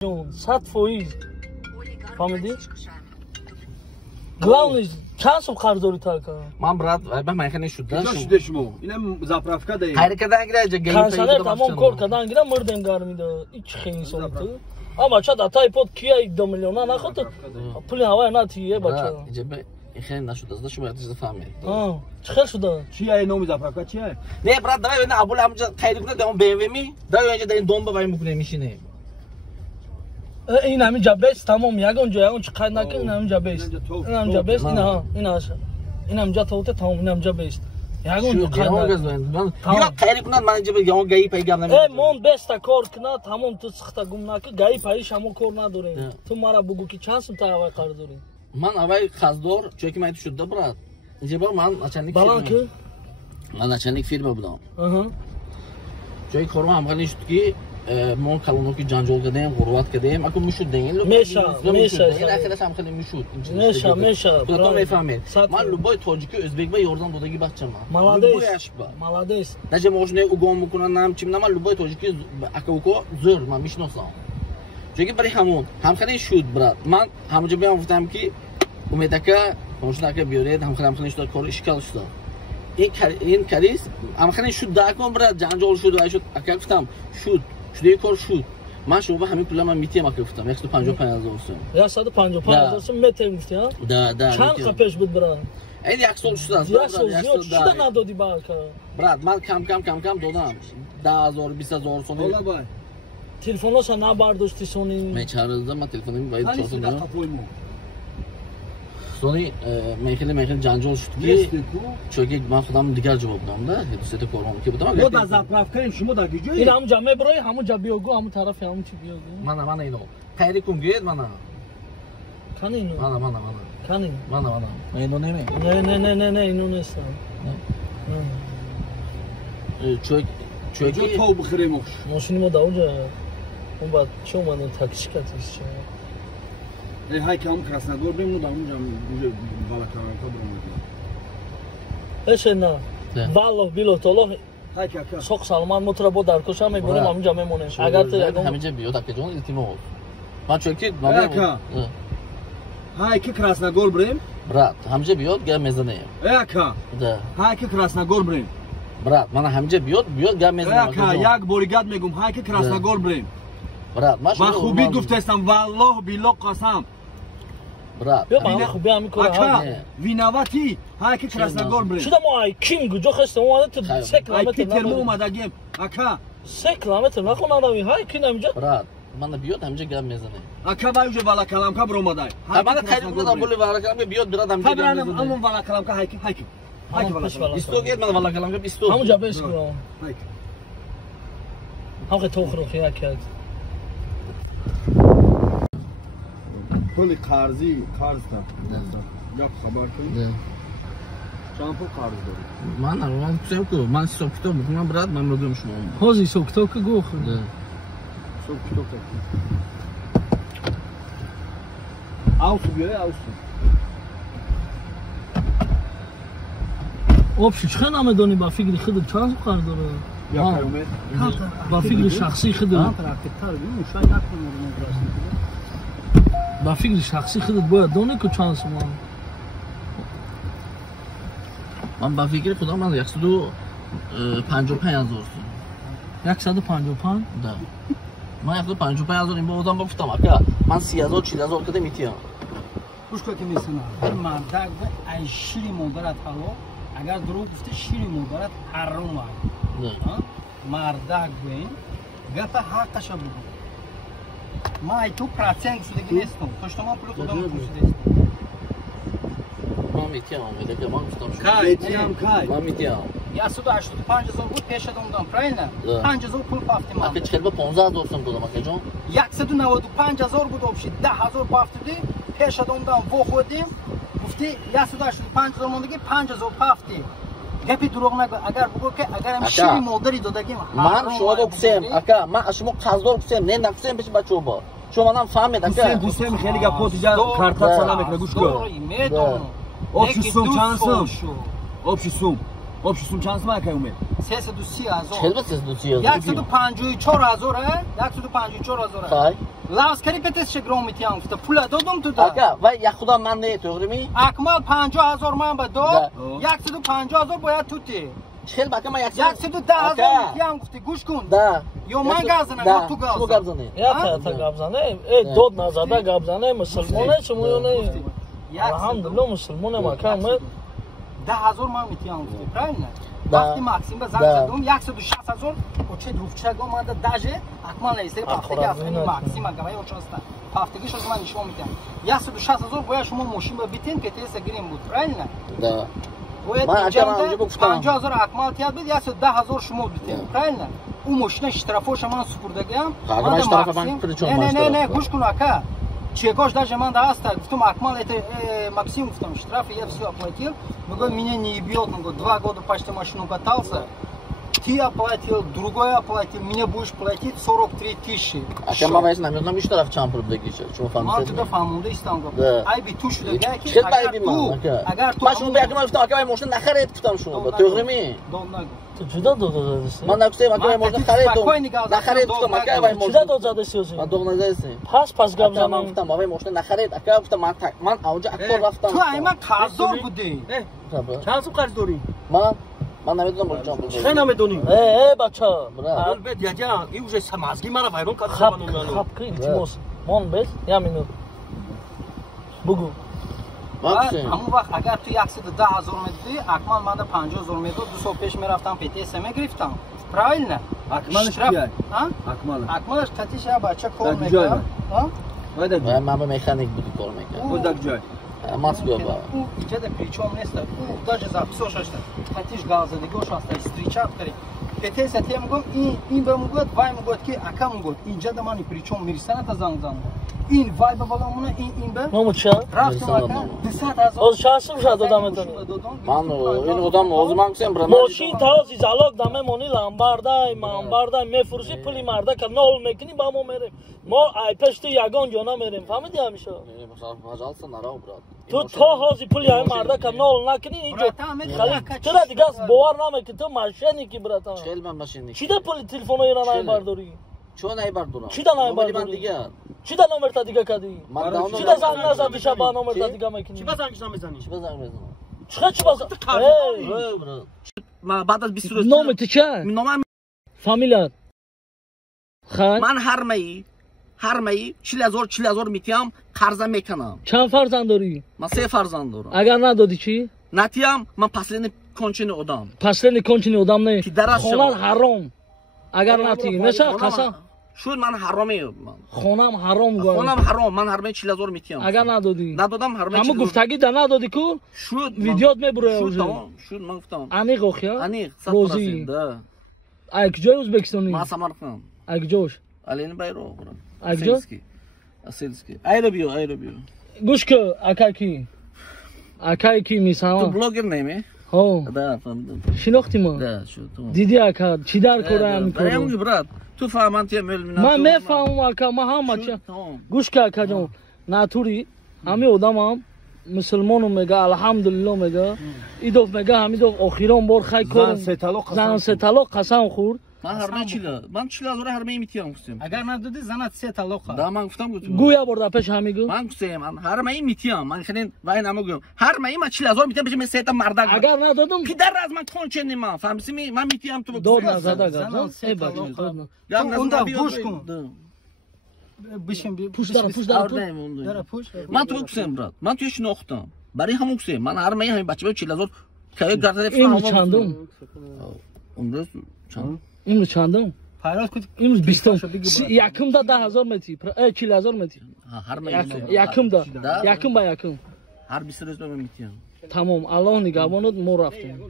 100%. Фаҳмидӣ? Главный чанд сум қарз дорӣ така? Ман брат, механе шуда. Куҷо шуда шумо? Инам заправка да. Хайр кардан гира ҷагаи. Консонер тамом кор кардан гира мирдем гармида. Ич хейни солиту. Ама чад атай под кия 2 миллиона нахот. Пули ҳавай натие бача. Иҷаба ихен нашуда, зда шумо ятиш зафаме. Чӣ хел шуда? Чия номи заправка чия? Не брат, давай на абул амҷа хайр кунад дам BMW ми. Давай инҷа дар домба вай мукунем мишине. این همین جبهست تمام یگان جا یگان چقدر نکن این همین جبهست این همین جبهست این ها این هست این همینجا توته تمام این همین جبهست یگان جو قدر من یا خیلی کنند من اینجا یگان گایی پیگام نمیدم من بسته کار کنه تمام تو سخته گم نکن گایی پیش همون کار نداریم تو مرا بگو که چند سم تا اوای قرض داریم من اوای خزدار چون که من تو شده برات اینجا با من اچانیک بالانکه من اچانیک فیلم بودم جای کارم همغلی شد که ما کلونو که جنجال کردیم غروت کردیم اگه میشد دیگه میشه آخرش هم خیلی میشد میشه تو میفهمید من لوبای تاجیکی ازبک با یاردان دادگی بچه من مالادیس نجه ماشینه اوگام میکنن نم چیم من لوبای تاجیکی اکاوکو زور من میشناسم چون برای همون هم خیلی شد برات من همونجا بیام گفتم که امید که ماشین که بیارید هم خیلی شد کار اشکال شد این کاریس هم خیلی شد داکم برات جنجال شد و شد اکا گفتم شد شده کار شد من شما همین پول من میتیم اکا گفتم 155,000 سوم 155,000 سوم میتیم گفتی ها ده چند خپش بود برات این یک سال شده است شده ندادی باکا برات من کم دادم 10,000 20,000 سوم والا بای تلفنش نبرداشتی سونی من چارزدم من تلفنم باید هانی 4 سودا میلیون کپوی مو سونی من خیلی جنجال شد که چون که من خودم دیگر جواب دادم ده دوست کارم که بودم ما دا زاپراف کنیم شما دا گیجوی این هم جمع برای همون جا بیاگو همون طرف همون چی بیاگو من اینو خیلی کم گید من کن اینو کن اینو من اینو نمی نه اینو نیستم چون جو تو بخریم اخش ماشینی ما دا اونجا اون بعد چه اومدن تاکسی کتیست چه های که هم کراسنگور بریم نو دا اونجا بالا کرانکا بریم اش نه والله بیلو طلو های که اکا سوق سلمان موتور با درکش هم میبریم همینجا میمونه اگر تو همینجا بیاد اکا جون التیمو من چون که های که کراسنگور بریم برات همینجا بیاد گم میزنه اکا های که کراسنگور بریم برات من همینجا بیاد گم میزنه اکا یک بوریگاد میگم های که کراسنگور بریم برات من خوبی گفتم والله بالله قسم برات بیا خوبی همین کار اکا ویناواتی های که کراسنگور بریم شده ما ای کینگ جو خسته اومده تو 3 کیلومتر ترمو اومدگیم اکا 3 کیلومتر نخونه روی های کین همینجا برات من بیاد همینجا گم میزنه اکا وای جو بالا کلامکا برو اومدای من خیلی بودم بولی والا کلام بیاد برات همینجا گم میزنه همون والا کلامکا های که بیستو گید من والا کلام بیستو همونجا بیس کنم هم تو خروخی کرد پول قرضی قرض تا یا خبر کنی چند پول قرض داری من گفتم که من سوکتو میکنم برات من میگم شما هازی سوکتو که گوخ سوکتو که اوسو بیای اوسو آبشی چه نمیدونی با فکر خودت چند قرض داره یا کرومت با فکر شخصی خودت با فکر شخصی خودت باید دونی که چند سوم من با فکر خودم من 155,000 سوم 155 ده من 155,000 این بودم گفتم اکا من 30,000 40,000 کده میتیم گوش کن که میسنا این مردک به ای شیری مادرت حالا اگر دروغ گفته شیری مادرت حرام مردک به این گفت حقش بگو ما ای تو پراتنگ شدگی نیستم پشت ما پول خودم پوشیده من میتیم آمده که من گفتم کای من میتیم 185,000 بود پیش دادم پرینه 5,000 پول پافتیم من اگه 15,000 سوم دادم اگه جون 195,000 بود obşi 10,000 پافتیدی پیش دادم و خودیم گفتی 185,000 موندگی 5,000 پافتی گپی دروغ نگو اگر بگو که اگر هم شیری مادری دادگیم من شما رو گفتم اکا من شما قرضدار گفتم نه نقصم پیش بچه‌ها با شما منم فهمید اکا گفتم خیلی گپات جا کارت سلام میکنه گوش کن میدونم obşi sum چند سوم obşi sum چند سوم اکا اومد 330,000 چهل با 330,000 154,000 154,000 خای لاوس کری پتس چه گرام میتیام گفته پول دادم تو دا آقا و یا خدا من نه توگری می اکمال 50,000 من به داد 150,000 باید توتی 40 باقی من 110,000 میتیام گفته گوش کن ده یا من گازنم یا تو شما گازنم گابزنه یا تا گابزانه دود نزده گابزانه مسلمانه شما یا نه الحمدلله مسلمانه مکان 10,000 من میتیام گفته پراینه وقتی ماکسیم به زنگ زدم 160,000 و چه روفچه اومده داجه اکمال نیست هفتگی افتادی ماکسیم اگه من چوستا هفتگی شد من نشون میدم 160,000 باید شما ماشین به بیتین پتس گریم بود پراینه ده باید اینجا 50,000 اکمال تیاد بود 110,000 شما بیتین پراینه اون ماشین اشترافش من سپردگیم نه گوش کن اکا چیکاش داجه من ده هست گفتم اکمال максим گفتم штраф я все оплатил но меня не ебет он 2 года почти машину катался ты оплатил другой оплатил меня будешь платить 43 тысячи اصلا ما واسه نمیدونم ایش طرف چند پول بگیشه شما من تو فهمیده ایستم گفتم ای بی تو شده که اگر تو ماشین بگم گفتم آقا ماشین نخرید گفتم شما با توگری می تو جدا دو دادستی من نگفتم آقا ماشین نخرید گفتم آقا ماشین جدا دو دادستی من دوغ نزدستی پس گابزانه گفتم آقا ماشین نخرید آقا گفتم من اونجا اکبر رفتم تو ایما قرضدار بودی چند سو قرض داری؟ من نمیدونم برای چند پول چه نمیدونی؟ بچه البته یجا این وجه سمازگی مرا ویرون کرد خب که التماس من بس یا منو بگو همون وقت اگر تو 110,000 میدی اکمال من 50,000 میداد 2 سال پیش میرفتم پتس میگرفتم правильно اکمالش کیه؟ اکمالش تاتیش یا بچه کار میکنه من به مکانیک بودی کار میکنم کدک جای Москва. Где причем место, даже записываешь, что хотишь газа, не гош, оставить встречать, ПТС тем год, и бам год, вайм год, ки акам год, и где дома ни причем мирсана та занзан. این وای به بالا مونه این به نموچه رفتم اکا 200,000 از شانسم شد دادم تو من این آدم اوزمان کسیم برام ماشین تازی زالوگ دامه مونی لامباردای مامباردای میفروشی پولی مرده که نول میکنی با ما میریم ما ای پشت یگان جانا میریم فهمیدی همیشه مجالس نرا برات تو هازی پولی های مرده که نول نکنی اینجا چرا دیگه باور نمیکنی تو ماشینی کی برات چهل من ماشینی چی ده پولی تلفن ایران های برداری چون ای بردارم چی ده نای برداری دیگه چی ده نمبر تا دیگه کدی چی ده زنگ نزدی شبا نمبر تا دیگه میکنی چی بزنگش نمیزنی چی بزنگ میزنم چی بزنگ من بعد از 20 روز نام تو چه نام فامیلت خان من هر مایی 40,000 میتیم قرض میکنم چند فرزند داری من 3 فرزند دارم اگر ندادی چی نتیم من پسلین کنچین آدم پسلین کنچین آدم نه درست خونم حرام اگر نتی نشه قسم شد من حرامی من خونم حرام گویم خونم حرام من هر ماه 40,000 میتیم اگر ندادی ندادم هر ماه همه گفتگی ده ندادی کو شد ویدیوت میبره شد من گفتم انیق اوخیا انیق روزی ده اکجای ازبکستانی ما سمرقند اکجوش الین bayro اکجا Aselski ayro گوش که اکای کی میساما تو بلاگر نمی ها ده فهمیدم شناختی ما ده شو تو دیدی اکا چی در کردن برام برات تو فهمانتی ملمنا من میفهمم اکا ما هم چه گوش که اکا جان ناتوری همه آدمم مسلمانو میگه الحمدلله میگه ایدوف میگه همیدوف اخیران بار خی کردم زن سه طلاق قسم خورد من هر ماه 40,000 هر ماه میتیم گفتم اگر ندادی زنت 3 طلاق ده من گفتم گویا برده پیش همیگو من گفتم من هر ماه میتیم من خیلی وای نمیگم هر ماه من 40,000 میتیم بشه من 3 تا مرد اگر ندادم پدر از من کنچنی من فهمیدی من میتیم تو دو نزده گفتم یا اوندا پوش کن بشین پوش دار من تو گفتم برات من توی شناختم برای همون گفتم من هر ماه همین بچه‌ها 40,000 که گردن این چندم امروز چند امروز چندم پایراز کد امروز 20 یکم دا 10,000 متی 40,000 متی هر ماه یکم دا یکم با یکم هر 20 روز به من میتیم تمام الله نگهبانت ما رفتیم